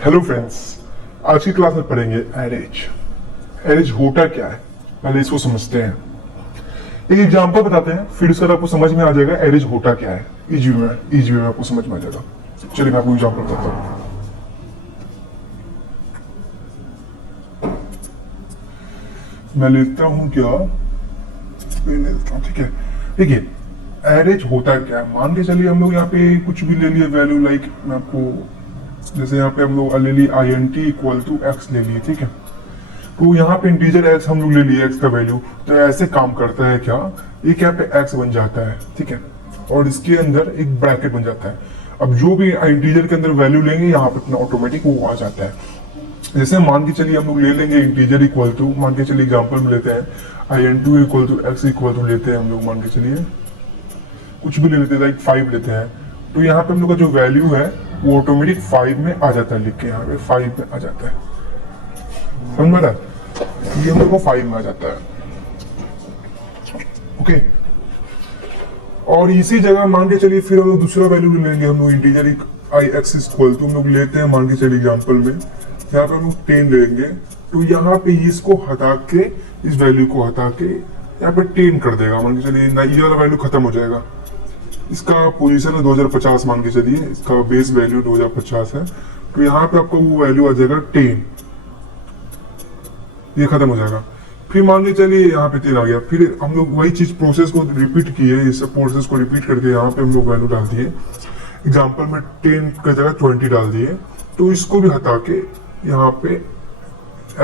Hello friends, आज की class में पढ़ेंगे एरेज। एरेज होता क्या है, पहले इसको समझते हैं। एक एग्जांपल बताते हैं, फिर उसके बाद आपको समझ में आ जाएगा एरेज होता क्या है। इजी वे में आपको समझ में आ जाएगा। चलिए मैं आपको एग्जांपल बताता हूँ। मैं लेता हूँ क्या, लेता हूँ, ठीक है। देखिए एरेज होता क्या है। मान के चलिए हम लोग यहाँ पे कुछ भी ले लिए वैल्यू, लाइक मैं आपको जैसे यहाँ पे हम लोग ले लिए INT इक्वल टू एक्स ले लिए, ठीक है। तो यहाँ पे इंटीजर एक्स हम लोग ले लिए, एक्स का वैल्यू। तो ऐसे काम करता है क्या, एक यहाँ पे एक्स बन जाता है, ठीक है, और इसके अंदर एक ब्रैकेट बन जाता है। अब जो भी इंटीजर के अंदर वैल्यू लेंगे यहाँ पे अपना ऑटोमेटिक वो आ जाता है। जैसे मान के चलिए हम लोग ले लेंगे इंटीजर इक्वल टू, मान के चलिए एग्जाम्पल में लेते हैं INT equal to x equal to लेते हैं हम लोग, मान के चलिए कुछ भी ले लेते हैं, लाइक 5 लेते हैं। तो यहाँ पे हम लोग का जो वैल्यू है वो ऑटोमेटिक 5 में आ जाता है, लिख के यहाँ पे 5 में आ जाता है। समझ में आ रहा है, ये हम लोग को 5 में आ जाता है, ओके। और इसी जगह मान के चलिए फिर हम लोग दूसरा वैल्यू ले लेंगे, हम लोग इंटीजर x इक्वल टू हम लोग लेते हैं, मान के चलिए एग्जाम्पल में यहाँ पे हम लोग 10 लेंगे। तो यहाँ पे इसको हटा के, इस वैल्यू को हटा के यहाँ पे 10 कर देगा, मान के चलिए ना, ये वाला वैल्यू खत्म हो जाएगा। इसका पोजीशन है 2050, मान के चलिए इसका बेस वैल्यू 2050 है। तो यहाँ पे आपको वो वैल्यू आ जाएगा 10, ये खत्म हो जाएगा। फिर मान के चलिए यहाँ पे 10 आ गया, फिर हम लोग वही चीज प्रोसेस को रिपीट किए, इस प्रोसेस को रिपीट करके यहाँ पे हम लोग वैल्यू डाल दिए। एग्जाम्पल में 10 की जगह 20 डाल दिए। तो इसको भी हटा के यहाँ पे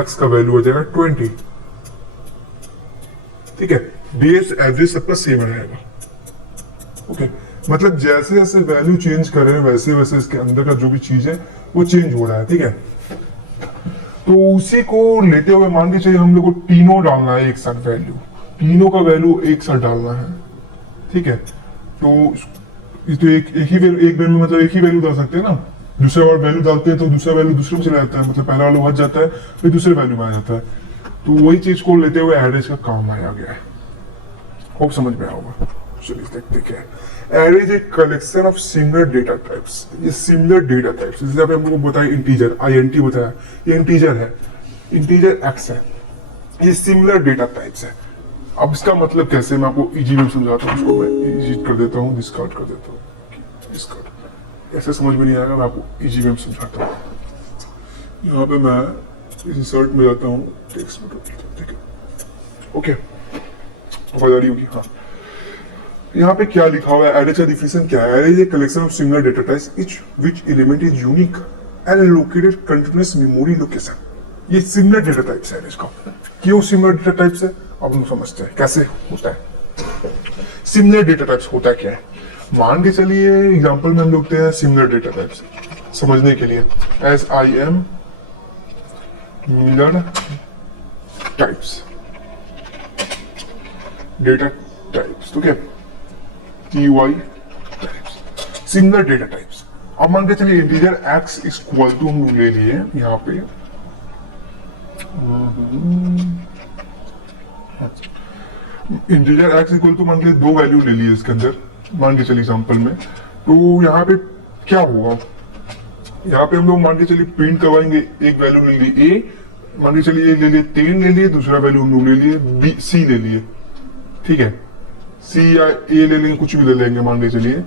x का वैल्यू हो जाएगा 20, ठीक है। बेस एवरेज सबका सेम रहेगा, ओके। मतलब जैसे जैसे वैल्यू चेंज कर रहे हैं वैसे वैसे इसके अंदर का जो भी चीज है वो चेंज हो रहा है, ठीक है। तो उसी को लेते हुए मान के चलिए हम लोग को तीनों डालना है एक साथ वैल्यू, तीनों का वैल्यू एक साथ डालना है, ठीक है। तो एक ही वैल्यू मतलब एक ही वैल्यू डाल सकते हैं ना। दूसरे और वैल्यू डालते हैं तो दूसरा वैल्यू दूसरे में चला जाता है, मतलब पहला वाला हट जाता है फिर दूसरे वैल्यू में आ जाता है। तो वही चीज को लेते हुए एवरेज का काम आया गया है। होप समझ में आया होगा। चलिए देखते क्या है। एवरेज एक collection of similar data types. ये सिमिलर डेटा टाइप्स, जैसे अभी हमको बताया इंटीजर INT बताया, ये इंटीजर है, इंटीजर x है, ये सिमिलर डेटा टाइप्स है। अब इसका मतलब कैसे, मैं आपको इजी में समझाता हूँ। इसको मैं इजी कर देता हूँ, डिस्कार्ड कर देता हूँ, डिस्कार्ड। ऐसे समझ में नहीं आएगा, मैं आपको इजी में समझाता हूँ। यहाँ पे मैं इंसर्ट में जाता हूँ, टेक्स्ट में ठीक है, ओके। आवाज आ रही होगी, हाँ। यहाँ पे क्या लिखा हुआ है, एरेज का डिफिनेशन क्या है। Arrays a collection of similar data types etch which element is unique and located continuous memory location. ये सिमिलर डेटा टाइप्स है एरेज का। क्यों सिमिलर डेटा टाइप्स है, अब हम समझते हैं कैसे होता है। सिमिलर डेटा टाइप्स होता क्या है, मान के चलिए एग्जांपल में हम लोग लेते हैं सिमिलर डेटा टाइप्स समझने के लिए, SIM similar types data types, तो क्या TY types, similar data types. अब मान के चलिए इंटीजर x इक्वल टू हम लोग ले लिए यहाँ पे, इंटीजर x इक्वल टू मान के दो वैल्यू ले लिए इसके अंदर, मान के चलिए एग्जांपल में। तो यहाँ पे क्या होगा, यहाँ पे हम लोग मान के चलिए प्रिंट करवाएंगे, एक वैल्यू ले ली a, मान के चलिए ले लिए 10 ले लिए, दूसरा वैल्यू हम लोग ले लिए B C ले लिए, ठीक है। C या A ले लेंगे, कुछ भी ले लेंगे मान के चलिए,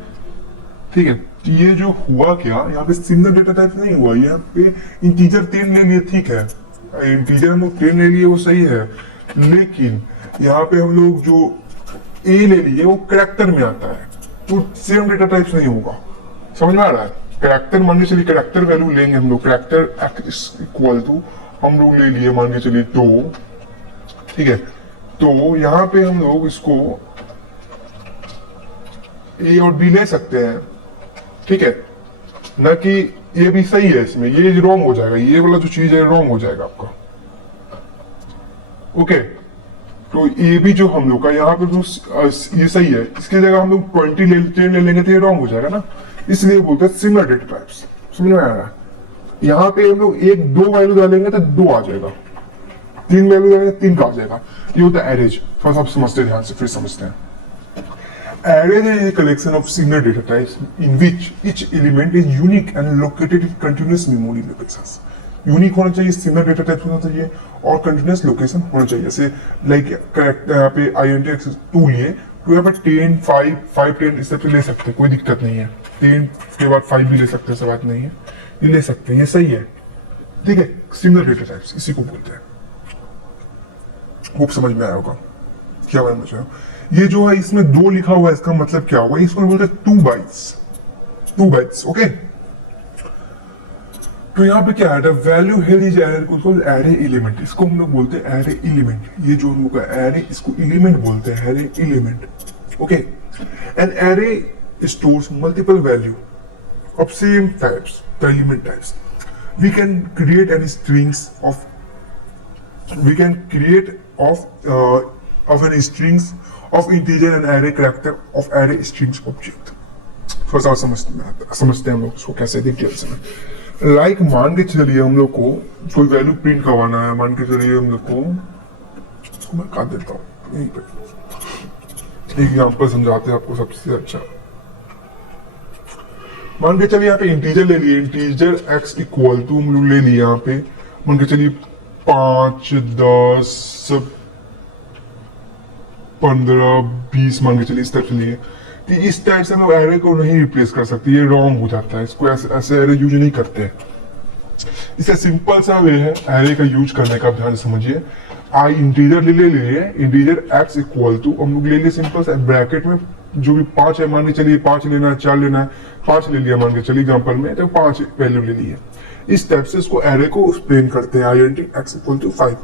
ठीक है। ये जो हुआ क्या, यहाँ पे सिमिलर डेटा टाइप नहीं हुआ, यहाँ पे इंटीजर 10 ले लिए, ठीक है, इंटीजर हम लोग 10 ले लिए वो सही है, लेकिन यहाँ पे हम लोग जो A ले लिए वो कैरेक्टर में आता है, तो सेम डेटा टाइप्स नहीं होगा। समझ में आ रहा है। कैरेक्टर मान के चलिए कैरेक्टर वैल्यू लेंगे हम लोग, कैरेक्टर इक्वल टू हम लोग ले लिए मान के चलिए 2, ठीक है। तो यहाँ पे हम लोग इसको A और B ले सकते हैं, ठीक है ना, कि ये भी सही है, इसमें ये रॉन्ग हो जाएगा, ये वाला जो चीज है रॉन्ग हो जाएगा आपका, ओके। तो ये भी जो हम लोग का यहाँ पे जो ये सही है, इसकी जगह हम लोग 20 ले लेंगे तो ये रॉन्ग हो जाएगा ना, इसलिए बोलते हैं सिमिलर डेटा टाइप्स। समझ में आ रहा है। यहाँ पे हम लोग एक दो वैल्यू डालेंगे तो 2 आ जाएगा, 3 वैल्यू डालेंगे 3 का आ जाएगा। ये होता है एवरेज। थोड़ा सा समझते ध्यान से, फिर समझते हैं। Array is a collection of similar data types in which each element is unique and located in continuous memory locations. Unique होना चाहिए, सिमिलर डेटा टाइप होना चाहिए और कंटिन्यूस लोकेशन होना चाहिए। जैसे लाइक करेक्ट यहाँ पे INTX 2 लिए तो यहाँ पे 10, 5, 5, 10 इस तरह से ले सकते हैं, कोई दिक्कत नहीं है। 10 के बाद 5 भी ले सकते हैं, ऐसा बात नहीं है, ये ले सकते हैं, ये सही है, ठीक है। सिमिलर डेटा टाइप्स इसी को बोलते हैं। होप समझ में आया होगा क्या मैं बता रहा हूँ। ये जो है इसमें 2 लिखा हुआ है, इसका मतलब क्या हुआ, इसको बोलते हैं 2 बाइट्स, ओके। तो यहाँ पे क्या है, value head is array element, इसको हम लोग बोलते हैं एरे एलिमेंट। ये जो हम लोग का एरे, इसको एलिमेंट बोलते हैं, array element, okay. An array stores multiple value of same types, the element types. We can create an strings of an strings of integer and array character of array strings object। थोड़ा सा समझते हैं हम लोग इसको कैसे, details में। Like मान के चलिए हम लोग को कोई वैल्यू प्रिंट करवाना है, मान के चलिए हम लोग को, इसको मैं काट देता हूँ यहीं पे, एग्जाम्पल समझाते हैं आपको सबसे अच्छा। मान के चलिए यहाँ पे इंटीजर ले लिए, इंटीजर x इक्वल टू हम लोग ले लिए यहाँ पे, मान के चलिए 5, 10, 15, 20 मान के चलिए इस टाइप से लिए। तो इस टाइप से हम लोग एरे को नहीं रिप्लेस कर सकते, ये रॉन्ग हो जाता है, इसको ऐसे एरे यूज नहीं करते। इससे सिंपल सा वे है एरे का यूज करने का, ध्यान से समझिए। आई इंटीजर ले लिए, इंटीजर x इक्वल टू हम लोग ले लिए सिंपल सा ब्रैकेट में जो भी 5 है, मान के चलिए 5 लेना है, 4 लेना है, 5 ले लिया मान के चलिए एग्जाम्पल में, तो 5 वैल्यू ले लिए। इस टाइप से इसको एरे को एक्सप्लेन करते हैं, INT x equal to 5,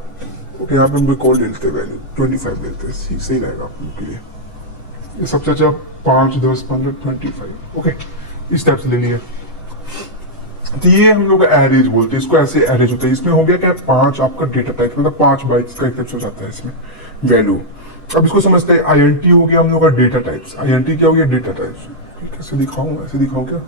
okay. यहाँ पे हम रिकॉर्ड ले लेते हैं, वैल्यू 25 लेते हैं, सही रहेगा आप लोग के लिए। ये सबसे अच्छा 5, 10, 15, 25, ओके, इस टाइप से ले लिए। तो ये हम लोग एरेज बोलते हैं, इसको ऐसे एरेज होता है। इसमें हो गया क्या, 5 आपका डेटा टाइप, मतलब 5 बाइट्स का एक टाइप से हो जाता है इसमें वैल्यू। अब इसको समझते हैं, INT हो गया हम लोग का डेटा टाइप्स। INT क्या हो गया, डेटा टाइप्स। कैसे दिखाऊं, ऐसे दिखाऊं क्या,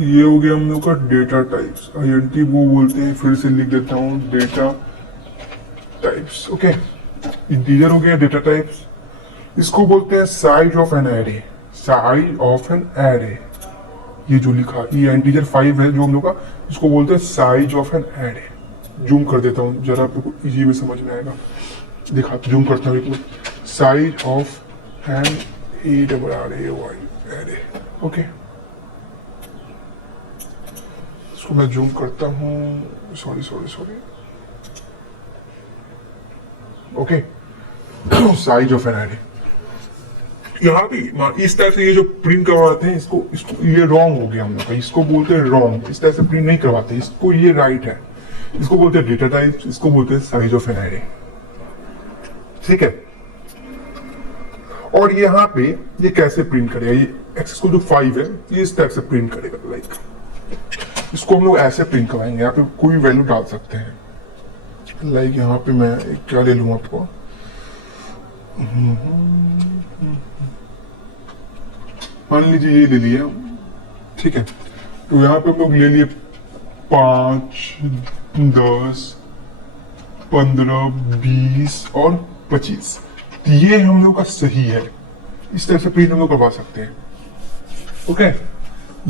ये हो गया हम लोग का डेटा टाइप्स। INT वो बोलते हैं, फिर से लिख देता हूँ, डेटा टाइप्स, ओके। इंटीजर हो गया डेटा टाइप्स, इसको बोलते हैं size of an array, size of an array. ये जो लिखा, ये इंटीजर 5 है जो हम लोग का, इसको बोलते हैं size of an array. Zoom कर देता हूँ जरा, आपको इजी में समझ में आएगा। देखा, जूम करता हूँ, size of an array, okay. इसको मैं जूम करता हूँ, sorry, okay. Size of an array, यहाँ भी इस तरह से ये जो प्रिंट करवाते हैं, इसको ये रॉन्ग हो गया हम लोग का, इसको बोलते हैं रॉन्ग। इस तरह से प्रिंट नहीं करवाते, इसको ये राइट है, इसको बोलते हैं डेटा टाइप, इसको बोलते हैं साइज ऑफ एन एरे, ठीक है। और यहाँ पे ये कैसे प्रिंट करेगा, ये एक्स को जो 5 है, ये इस टाइप से प्रिंट करेगा। लाइक इसको हम लोग ऐसे प्रिंट करवाएंगे, यहाँ पे कोई वैल्यू डाल सकते हैं। लाइक यहाँ पे मैं क्या ले लूँ आपको, मान लीजिए ये ले लिया, ठीक है। तो यहाँ पे हम लोग ले लिए 5, 10, 15, 20 और 25। तो ये हम लोग का सही है, इस तरह से प्रिंट हम लोग करवा सकते हैं, ओके।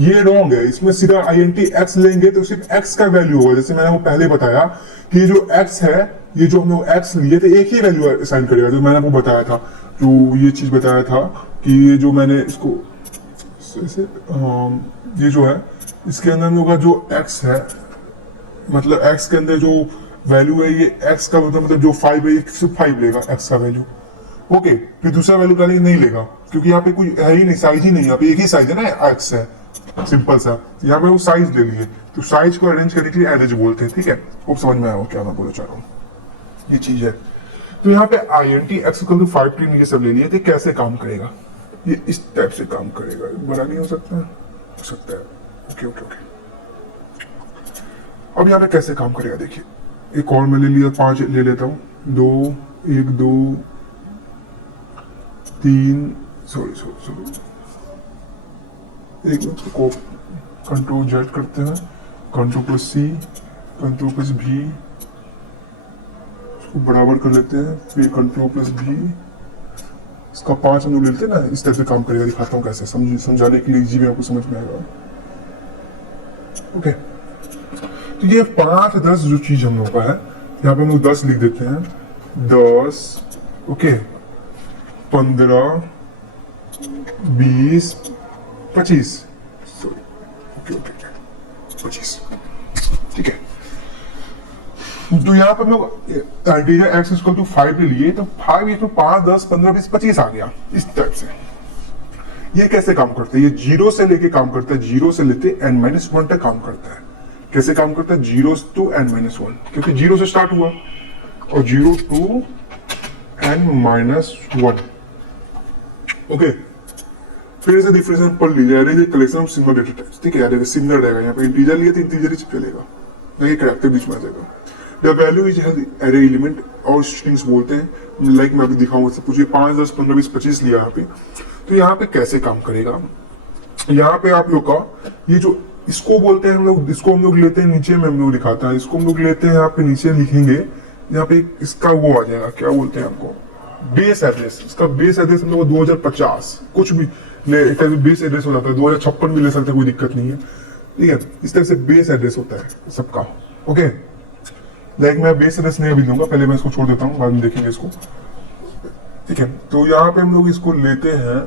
ये रॉन्ग है, इसमें सीधा INT x लेंगे तो सिर्फ x का वैल्यू होगा। जैसे मैंने वो पहले बताया कि ये जो x है, ये जो हम लोग x लिए थे, एक ही वैल्यू असाइन करेगा। जो मैंने आपको बताया था, जो ये चीज बताया था कि ये जो मैंने इसको ये जो है, इसके अंदर हम लोग का जो x है, मतलब x के अंदर जो वैल्यू है, ये x का मतलब जो 5 है, ये सिर्फ 5 लेगा x का वैल्यू, ओके। फिर दूसरा वैल्यू डालेंगे, नहीं लेगा, क्योंकि यहाँ पे कोई है ही नहीं, साइज ही नहीं, यहाँ पे एक ही साइज है ना, x है, सिंपल सा। यहाँ पे वो साइज ले लिए, तो साइज को अरेंज करने के लिए एरेज बोलते हैं, ठीक है। खूब समझ में आया क्या मैं बोलना चाह रहा हूँ, ये चीज है। तो यहाँ पे INT x इक्वल टू 5, 10 ये सब ले लिए थे, कैसे काम करेगा, ये इस टाइप से काम करेगा। बड़ा नहीं हो सकता है, ओके। अब यहाँ पे कैसे काम करेगा देखिए, एक और मैं ले लिया, 5 ले लेता हूँ, 2, 1, 2, 3, सॉरी, एक मिनट को कंट्रोल Z करते हैं, कंट्रोल+C, कंट्रोल+V, इसको बराबर कर लेते हैं, फिर कंट्रोल प्लस भी, इसका 5 हम लोग लेते हैं ना, इस टाइप से काम करेगा। दिखाता हूँ कैसे, समझाने के लिए इजी में आपको समझ में आएगा। ओके, तो ये 5 10 जो चीज हम लोग का है, यहाँ पे हम लोग 10 लिख देते हैं, 10, ओके, 15, 20, 25, ओके ओके 25, ठीक है। तो यहाँ पे हम लोग इंटीजर x इक्वल टू 5 ले लिए, तो 5 ये तो 5 10 15 20 25 आ गया इस टाइप से। ये कैसे काम करता है? ये 0 से लेके काम करता है, 0 से लेते n-1 तक काम करता है। कैसे काम करता है? 0 to n-1, क्योंकि 0 से स्टार्ट हुआ और 0 to n-1, ओके। फिर से डिफरेंशियल पढ़ लीजिए, अरे collection of similar data types, ठीक है यार, सिमिलर रहेगा। यहाँ पे इंटीजर लिए तो इंटीजर ही चलेगा, नहीं कैरेक्टर बीच में आ जाएगा। The value is array element और स्ट्रिंग्स बोलते हैं, लाइक मैं अभी दिखाऊंगा। सब कुछ 5 10 15 20 25 लिया यहाँ पे। तो यहाँ पे कैसे काम करेगा? यहाँ पे आप लोग का ये जो इसको बोलते हैं हम लोग, इसको हम लोग लेते हैं नीचे में, हम लोग दिखाता है, इसको हम लोग लेते हैं यहाँ पे नीचे लिखेंगे। यहाँ पे इसका वो आ जाएगा, क्या बोलते हैं आपको, बेस एड्रेस। इसका बेस एड्रेस हम लोग 2050 कुछ भी ले, बेस एड्रेस हो जाता है, 2056 भी ले सकते हैं, कोई दिक्कत नहीं है, ठीक है। इस तरह से बेस एड्रेस होता है सबका, ओके। लाइक मैं बेस एड्रेस नहीं अभी दूंगा, पहले मैं इसको छोड़ देता हूँ, बाद में देखेंगे इसको, ठीक है। तो यहाँ पे हम लोग इसको लेते हैं,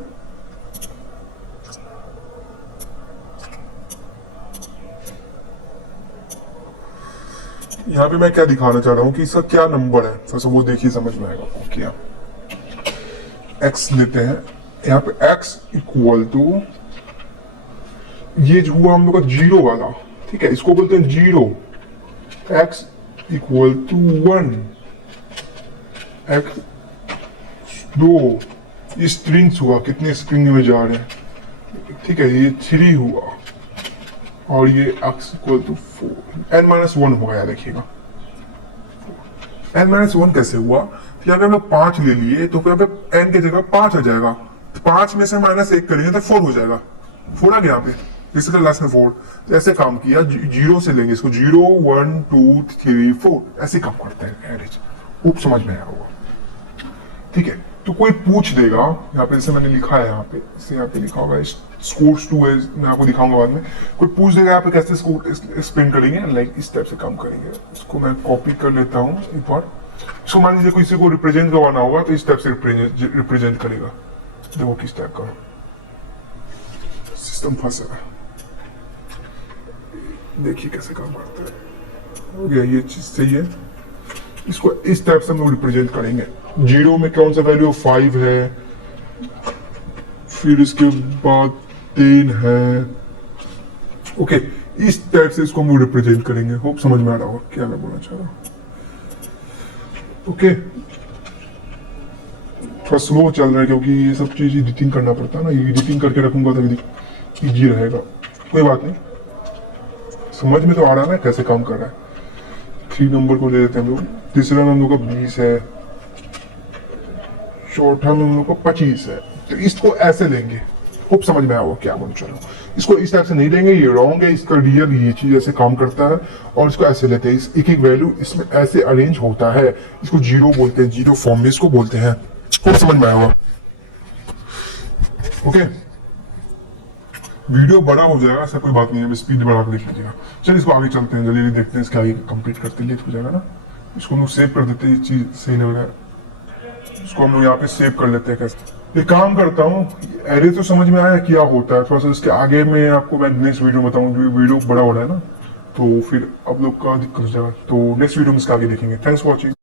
यहाँ पे मैं क्या दिखाना चाह रहा हूँ कि इसका क्या नंबर है, फर्स्ट वो देखिए, समझ में आएगा। क्या x लेते हैं, यहाँ पे x इक्वल टू ये जो हुआ हम लोग का 0 वाला, ठीक है, इसको बोलते हैं 0, x इक्वल टू 1, x 2, ये स्ट्रिंग्स हुआ, कितने स्ट्रिंग में जा रहे हैं, ठीक है, ये 3 हुआ, और ये x इक्वल टू 4, n-1 होगा, यार देखिएगा n-1 कैसे हुआ। तो यहाँ पे हम लोग 5 ले लिए, तो यहाँ पे n की जगह 5 आ जाएगा, तो 5 में से -1 करेंगे तो 4 हो जाएगा, 4 आ गया यहाँ पे, इसका लास्ट में 4। तो ऐसे काम किया, 0 से लेंगे इसको, 0 1 2 3 4, ऐसे काम करते हैं एवरेज। खूब समझ में आया होगा, ठीक है। तो कोई पूछ देगा, यहाँ पे जैसे मैंने लिखा है, यहाँ पे इसे यहाँ पे लिखा होगा स्कोर्स 2 है, मैं आपको दिखाऊंगा बाद में। कोई पूछ देगा यहाँ पे कैसे स्कोर एक्सप्लेन करेंगे, लाइक इस टाइप से काम करेंगे। इसको मैं कॉपी कर लेता हूँ एक बार। इसको मान लीजिए किसी को रिप्रेजेंट करवाना होगा, तो इस टाइप से रिप्रेजेंट करेगा। देखो किस टाइप का सिस्टम फंसा है, देखिए कैसे काम करता है। हो गया, ये चीज सही है। इसको इस टाइप से हम लोग रिप्रेजेंट करेंगे। 0 में कौन सा वैल्यू 5 है, फिर इसके बाद 10 है, ओके। इस टाइप से इसको हम रिप्रेजेंट करेंगे। होप समझ में आ रहा होगा क्या मैं बोलना चाह रहा हूँ, ओके। थोड़ा स्लो चल रहा है क्योंकि ये सब चीज एडिटिंग करना पड़ता है ना, ये एडिटिंग करके रखूंगा तो इजी रहेगा। कोई बात नहीं, समझ में तो आ रहा है ना कैसे काम कर रहा है। 3 नंबर को ले लेते हैं हम लोग, तीसरा में हम लोग का 20 है, चौथा में हम लोग का 25 है। तो इसको ऐसे लेंगे, खूब समझ में आया क्या बोलना चाह रहा हूँ। इसको इस टाइप से नहीं लेंगे, ये रॉन्ग है, इसका रियल ये चीज ऐसे काम करता है। और इसको ऐसे लेते हैं, एक एक वैल्यू इसमें ऐसे अरेंज होता है। इसको 0 बोलते हैं, 0 फॉर्म में इसको बोलते हैं। खूब समझ में आया, ओके। वीडियो बड़ा हो जाएगा, ऐसा कोई बात नहीं है, स्पीड बढ़ा के देख लीजिएगा। चलिए इसको आगे चलते हैं, जल्दी देखते हैं इसका आगे कंप्लीट करते, लेट हो जाएगा ना। इसको हम लोग सेव कर देते हैं, ये चीज सही नहीं हो रहा है। इसको हम लोग यहाँ पे सेव कर लेते हैं। कैसे एक काम करता हूँ, एरे तो समझ में आया क्या होता है, थोड़ा सा इसके आगे में आपको मैं नेक्स्ट वीडियो बताऊँ। वीडियो बड़ा हो रहा है ना, तो फिर आप लोग का दिक्कत हो जाएगा। तो नेक्स्ट वीडियो में इसका आगे देखेंगे। Thanks for watching.